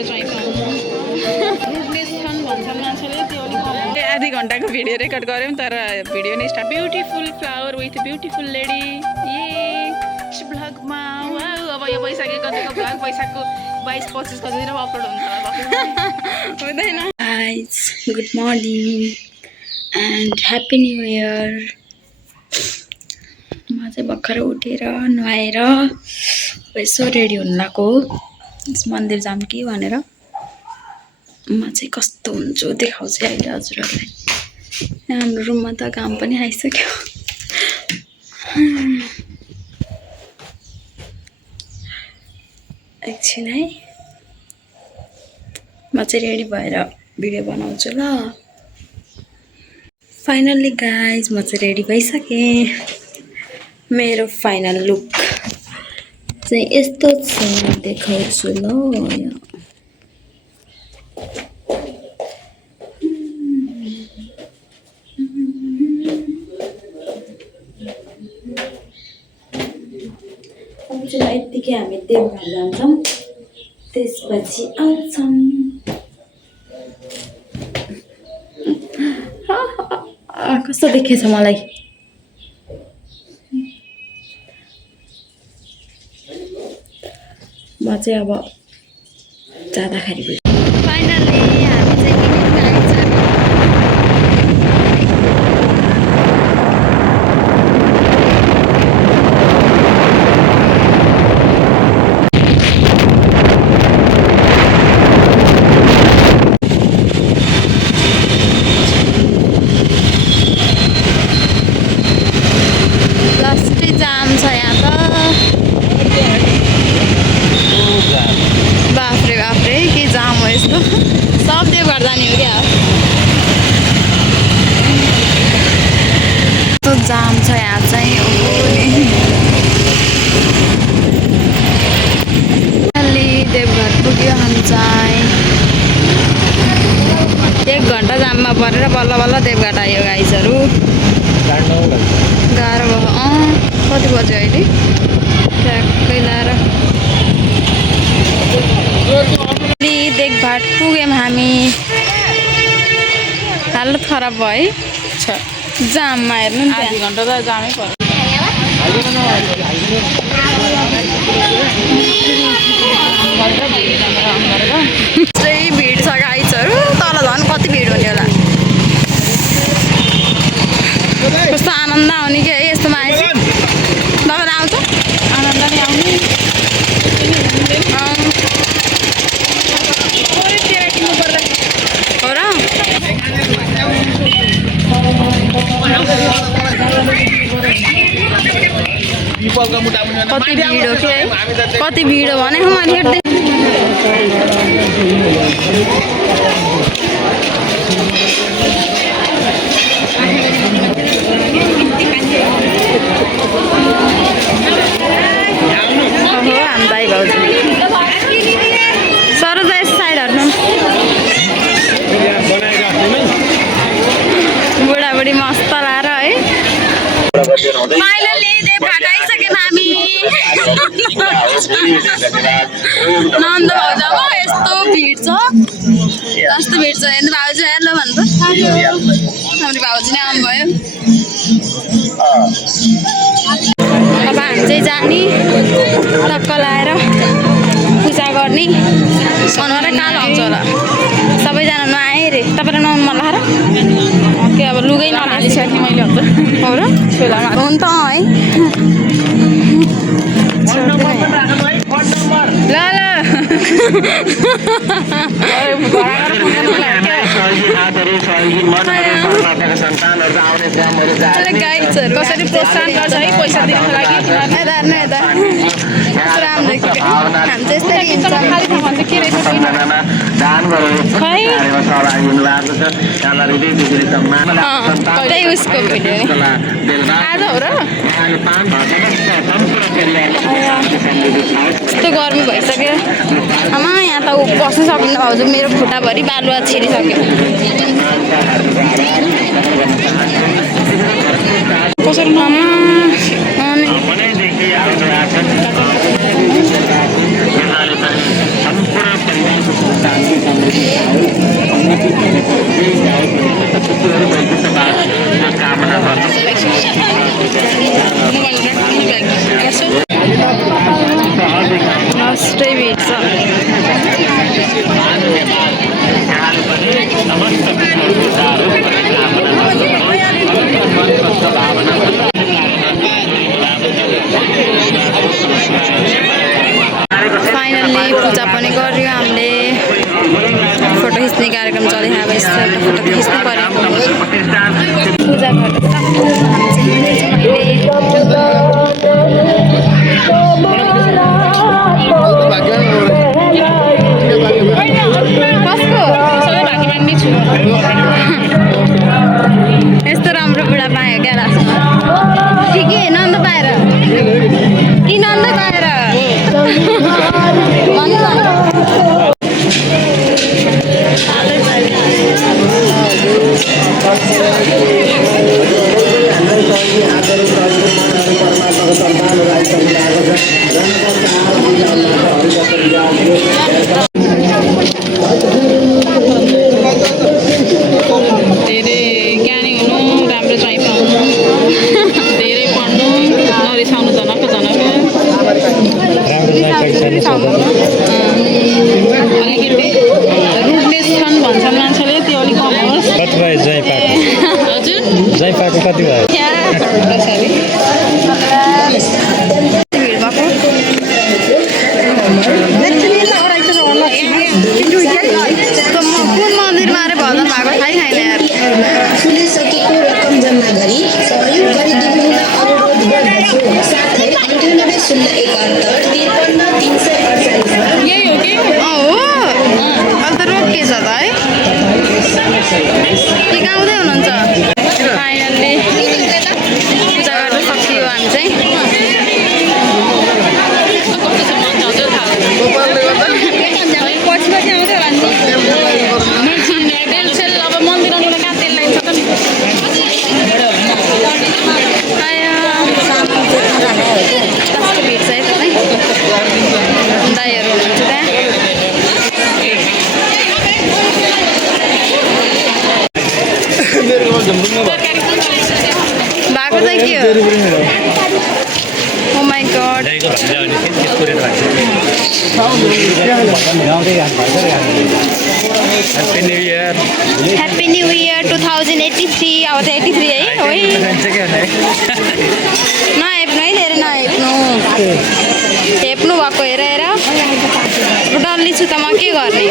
मेरो चाहिँ आधी घन्टाको भिडियो रेकर्ड गऱ्यौँ तर भिडियो नै start beautiful flower with beautiful lady ए भ्लगमा अब यो वैशाखी गतिको भ्लग वैशाखको 22-25 गतितिर अपलोड हुन्छ हुँदैन guys good morning and happy new year म चाहिँ भर्खर उठेर नुहाएर यसो रेडी हुन लागेको मन्दिर जाऊँ कि भनेर म चाहिँ कस्तो हुन्छु देखाउँछु अहिले हजुरहरूलाई हाम्रो रुममा त काम पनि आइसक्यो एकछिन है म चाहिँ रेडी भएर भिडियो बनाउँछु ल फाइनल्ली गाइज म चाहिँ रेडी भइसकेँ मेरो फाइनल लुक चाहिँ यस्तो छ देखाउँछु ल यतिकै हामी देवघर जान्छौँ त्यसपछि आउँछौँ कस्तो देखेछ मलाई म चाहिँ अब जाँदाखेरि फाइनली हामी चाहिँ जाम छ यहाँ चाहिँ अलि देवघर पुग्यो हामी चाहिँ 1 घन्टा जाममा परेर बल्ल बल्ल देवघाट आयो गाइजहरू गाह्रो भयो कति बज्यो अहिले ट्याक्कै लाएर देवघाट पुग्यौँ हामी हालत खराब भयो है जाममा हेर्नु नि आधी घन्टा त जामै पर्यो त्यही भिड छ गाइजहरू तल झन् कति भिड हुने होला कस्तो आनन्द आउने कि है यस्तोमा आएछ तपाईँलाई आउँछ आनन्द नै आउने हो र कति भिड हो कि कति भिड हो भने मैले हेर्दै हामी भाइ भाउजू सरोजा यस साइड हट्नु बुढाबुढी मस्त लाएर है फाइनली देवघाट आइसक्यौँ हामी नन्द भाउजूमा यस्तो भिड छ कस्तो भिड छ हेर्नु भाउजू हेर्नु भन्नु हाम्रो भाउजू नै आउनुभयो अब हामी चाहिँ जाने टक्क लाएर पूजा गर्ने अनुहारै कालो आउँछ होला सबैजना नुहाएँ रे तपाईँलाई नुहाउनु मन लाग्छ के अब लुगै नहालिसकेँ मैले हुन्छ हो र छोलामा हुन् त है ल गाइजहरू कसरी प्रोत्साहन गर्छ है पैसा दिनको लागि हामी त्यस्तै के रहेछ त्यही उसको भिडियो आज हो र यस्तो गर्मी भइसक्यो आमा यहाँ त बस्नु सक्नु भाउजू मेरो खुट्टाभरि बालुवा छिरिसक्यो कसरी आमा कति भयो भिड भएको कुन मन्दिरमा अरे भजन भएको थाहै छैन यार फुलिसकेको रकम जम्मा गरी सहयोग गरिदिनुहुन अनुरोध गर्दछु साथै 981671 यही हो कि हो अन्त रोकिएछ त है कि गाउँदै हुनुहुन्छ फाइनल्ली पूजा गरेर सकियो हामी चाहिँ पछि पछि आउँदै होला नि तेल अब मन्दिर आउनुलाई कहाँ तेल लाइन्छ त नि कस्तो भिड छ एकदमै दाईहरू हुनुहुन्छ त्यहाँ भएको चाहिँ के हो oh my god happy new year happy new year 2083 अब त 83 है है नहेप्नु है धेरै नहेप्नु हेप्नु भएको हेर हेर डल्ली छु त म के गर्ने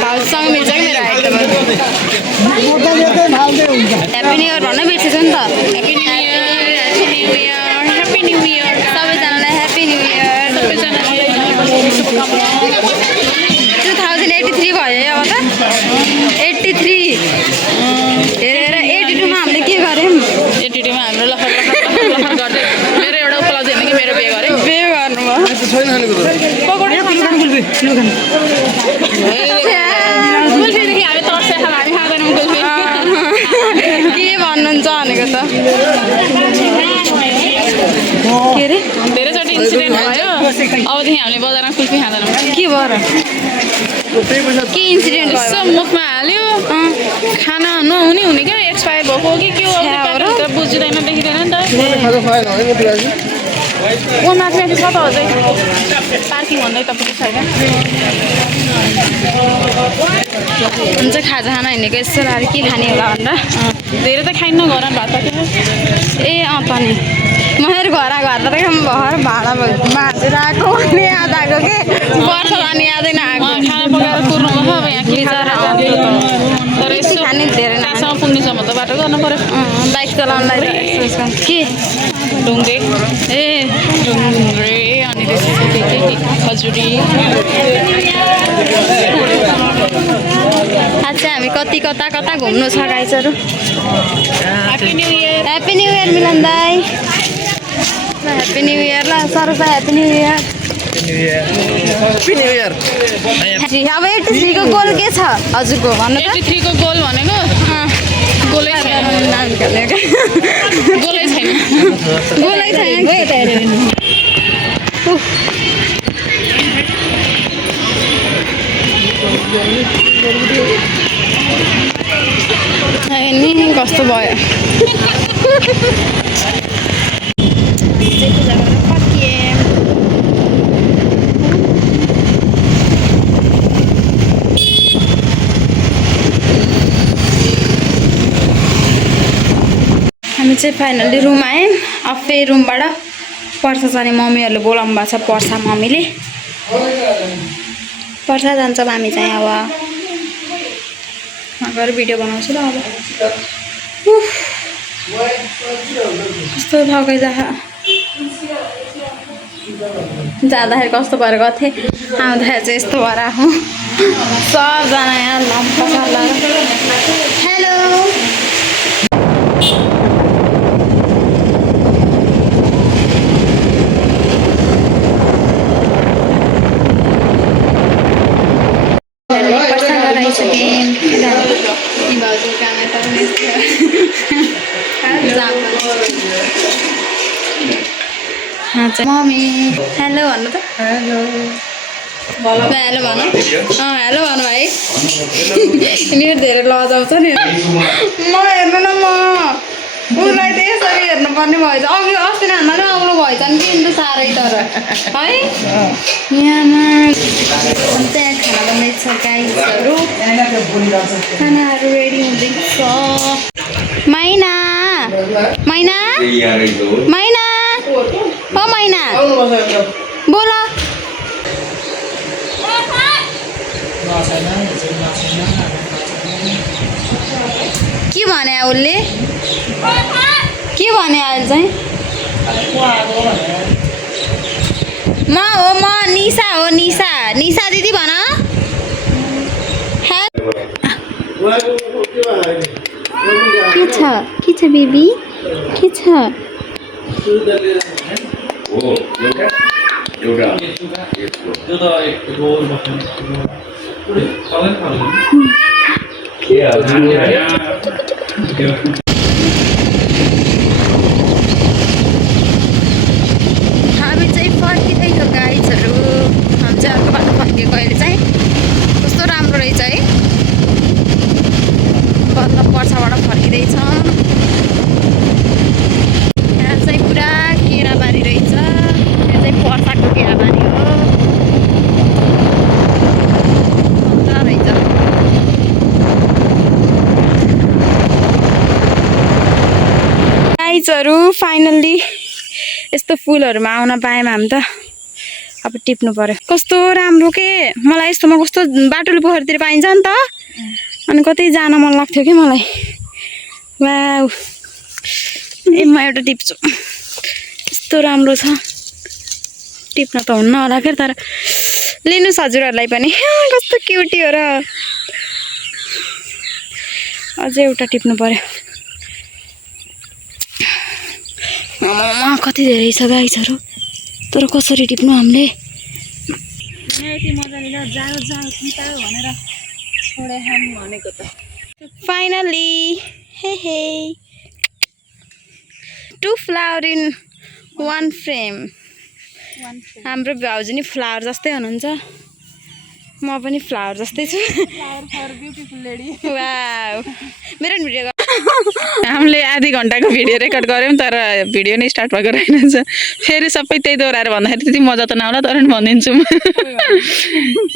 भाउजूसँग मिल्छ कि मेरो हाइट त ह्याप्पी न्यु इयर भन्न बिर्सेछु नि त happy new year happy new year happy new year सबैजनालाई ह्याप्पी न्यु इयर सबैजनालाई 2083 भयो है अब त 83 हेरेर 82 मा हामीले के गर्यौँ एटिटीमा हाम्रो लखर गर्दै मेरो एउटा उपलब्धि होइन कि मेरो बिहे गरेँ पे गर्नुभयो कुल्फीदेखि हामी तर्से खाल हामी खाँदैनौँ कुल्फी के भन्नुहुन्छ भनेको त के अरे धेरैचोटि इन्सिडेन्ट भयो अबदेखि हामीले बजारमा कुल्फी खाँदैनौँ के भएर के इन्सिडेन्ट भयो यसो मुखमा हाल्यो खाना नहुने हुने क्या एक्सपायर भएको हो कि के हो प्याकेटभित्र बुझ्दैन देखिँदैन नि त ओ माथि माथि कता हो चाहिँ पार्किङ भन्दै त पुग्छ होइन हुन्छ खाजा खाना हिँडेको यस्तो लाग्यो के खाने होला भनेर धेरै त खाइन्न घरमा भात पाकेर ए अँ त नि मेरो घर त भर भाडा माझेर आएको भने याद आएको के वर्ष लाने यादै नआएको खाना पकाएर कुर्नु भयो अब यहाँ के बिचरा तर बेसी यसो खाने धेरै न कहाँसम्म पुग्नेसम्म त बाटो गर्नु पऱ्यो बाइक चलाउनलाई के ढुङ्गे ए ढुङ्ग्रे अनि त्यसपछि के खजुरी आज चाहिँ हामी कति कता कता घुम्नु छ गाइजहरू happy new year happy new year Milan दाई ह्याप्पी न्यु इयर ल सरोसा happy new year happy new year अब 83 को गोल के छ हजुरको भन्नु त 83 को गोल भनेको गोलै छैन गोलै छैन गोलै छैन नि कस्तो भयो हामी चाहिँ फाइनली रुम आयौँ अब फेरि रुमबाट पर्सा जाने मम्मीहरूले बोलाउनु भएको छ पर्सा मम्मीले पर्सा जान्छ हामी चाहिँ अब गएर भिडियो बनाउँछु ल अब कस्तो थकाइजा जाँदाखेरि कस्तो भएर गएको थिएँ आउँदाखेरि चाहिँ यस्तो भएर आएको सबजना यहाँ लम्बा हेलो मम्मी हेलो भन्नु त हेलो हेलो भन हेलो भन्नु भाइ मेरो धेरै लजाउँछ नि म हेर्नु न म उसलाई त यसरी हेर्नुपर्ने भएछ अघि अस्ति नानमा पनि आउनु भएछ नि किन साह्रै तर है यहाँमा त्यहाँ खाना बन्दैछ गाइसहरू खानाहरू रेडी हुँदैछ मैना मैना मैना ओ मैना बोल के भने उसले के भने अहिले चाहिँ म निशा हो निशा निशा दिदी भन के छ बेबी के छ हामी चाहिँ फर्किँदैछौँ गाइजहरू हामी चाहिँ अर्को बाटो फर्किएको अहिले चाहिँ कस्तो राम्रो रहेछ है बदला पर्छाबाट फर्किँदैछौँ यहाँ चाहिँ पुरा केराबारी रहेछ यहाँ चाहिँ पर्साको केराबारी हो पुरा रहेछ गाइजहरू फाइनल्ली यस्तो फुलहरूमा आउन पायौँ हामी त अब टिप्नु पर्यो कस्तो राम्रो के मलाई यस्तोमा कस्तो बाटुले पोखरीतिर पाइन्छ नि त अनि कतै जान मन लाग्थ्यो कि मलाई वाउ ए म एउटा टिप्छु यस्तो राम्रो छ टिप्न त हुन्न होला फेरि तर लिनुहोस् हजुरहरूलाई पनि कस्तो क्युटी हो र अझै एउटा टिप्नु पर्यो कति धेरै छ गाइसहरू तर कसरी टिप्नु हामीले यति मजाले जाओ जाओ चितायो भनेर छोडे हामी भनेको त फाइनली हे हे 2 फ्लावर इन 1 फ्रेम हाम्रो भाउजू नि फ्लावर जस्तै हुनुहुन्छ म पनि फ्लावर जस्तै छु flower for beautiful lady wow मेरो भिडियो हामीले आधी घन्टाको भिडियो रेकर्ड गऱ्यौँ तर भिडियो नै स्टार्ट भएको रहेनछ फेरि सबै त्यही दोहोऱ्याएर भन्दाखेरि त्यति मजा त नआउला तर नि भनिदिन्छु म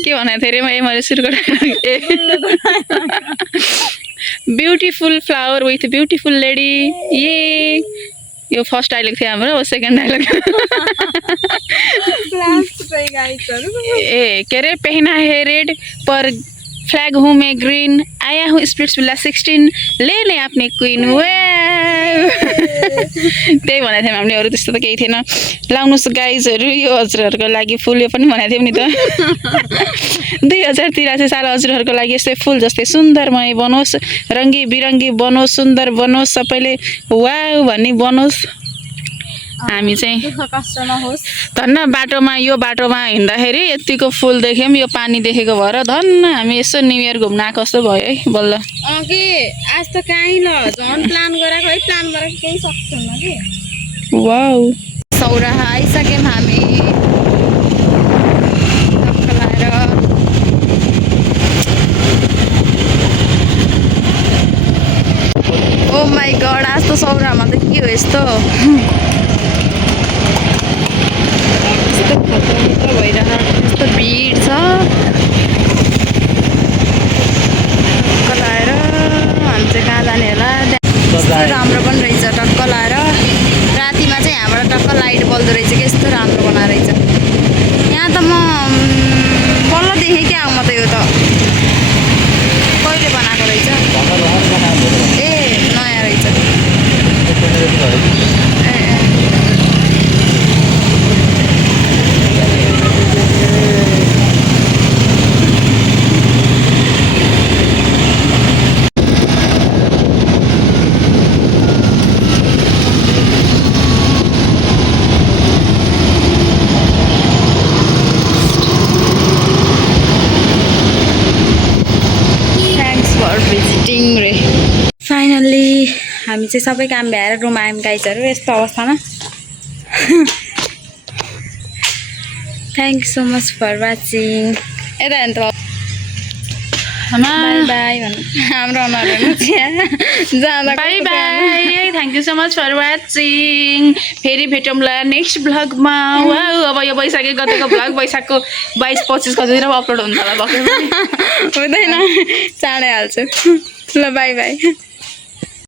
के भनेको थिएँ अरे मैले सुरु गरेँ beautiful flower with beautiful lady यो फर्स्ट डायलग थियो हाम्रो सेकेन्ड डायलग ए के अरे पहना है रेड पर फ्लैग हूँ मैं ग्रीन आया हूँ स्प्लिट्स विला 16 ले लें अपने क्वीन वे त्यही भनेको थियौँ हामीले अरू त्यस्तो त केही थिएन लाउनुहोस् गाइजहरू यो हजुरहरूको लागि फुल यो पनि भनेको थियौँ नि त 2083 साल हजुरहरूको लागि यस्तै फुल जस्तै सुन्दरमय बनोस् रङ्गी बिरङ्गी बनोस् सुन्दर बनोस् सबैले वाउ भन्ने बनोस् हामी चाहिँ धन्न बाटोमा यो बाटोमा हिँड्दाखेरि यतिको फुल देख्यौँ यो पानी देखेको भएर धन्न हामी यसो न्यु इयर घुम्न आएको जस्तो भयो है बल्ल के आज त कहीँ ल झन् प्लान गरेको है प्लान गरेको केही सक्छौँ कि वाउ सौराहा आइसक्यौँ हामी ओ माई गड आज त सौराहामा त के हो यस्तो यस्तो खतरा भइरहेको यस्तो भिड छ टक्क लाएर हामी चाहिँ कहाँ जाने होला राम्रो पनि रहेछ टक्क लाएर रातिमा चाहिँ यहाँबाट टक्क लाइट बल्दो रहेछ कि यस्तो राम्रो बनाएको रहेछ यहाँ त म बल्ल देखेँ क्या म त यो त कहिले बनाएको रहेछ ए नयाँ रहेछ फाइनल्ली हामी चाहिँ सबै काम भ्याएर रुम आयौँ गाइजहरू यस्तो अवस्थामा thank you so much for watching यता हेर्नु त बाई बाई भन्नु हाम्रो अनुहार हेर्नु जाँदा bye bye thank you so much for watching फेरि भेटौँला नेक्स्ट भ्लगमा वाउ अब यो वैशाखी गतेको भ्लग वैशाखको 22-25 गतेतिर अपलोड हुन्छ होला भक्कै हुँदैन चाँडै हाल्छु ल बाई बाई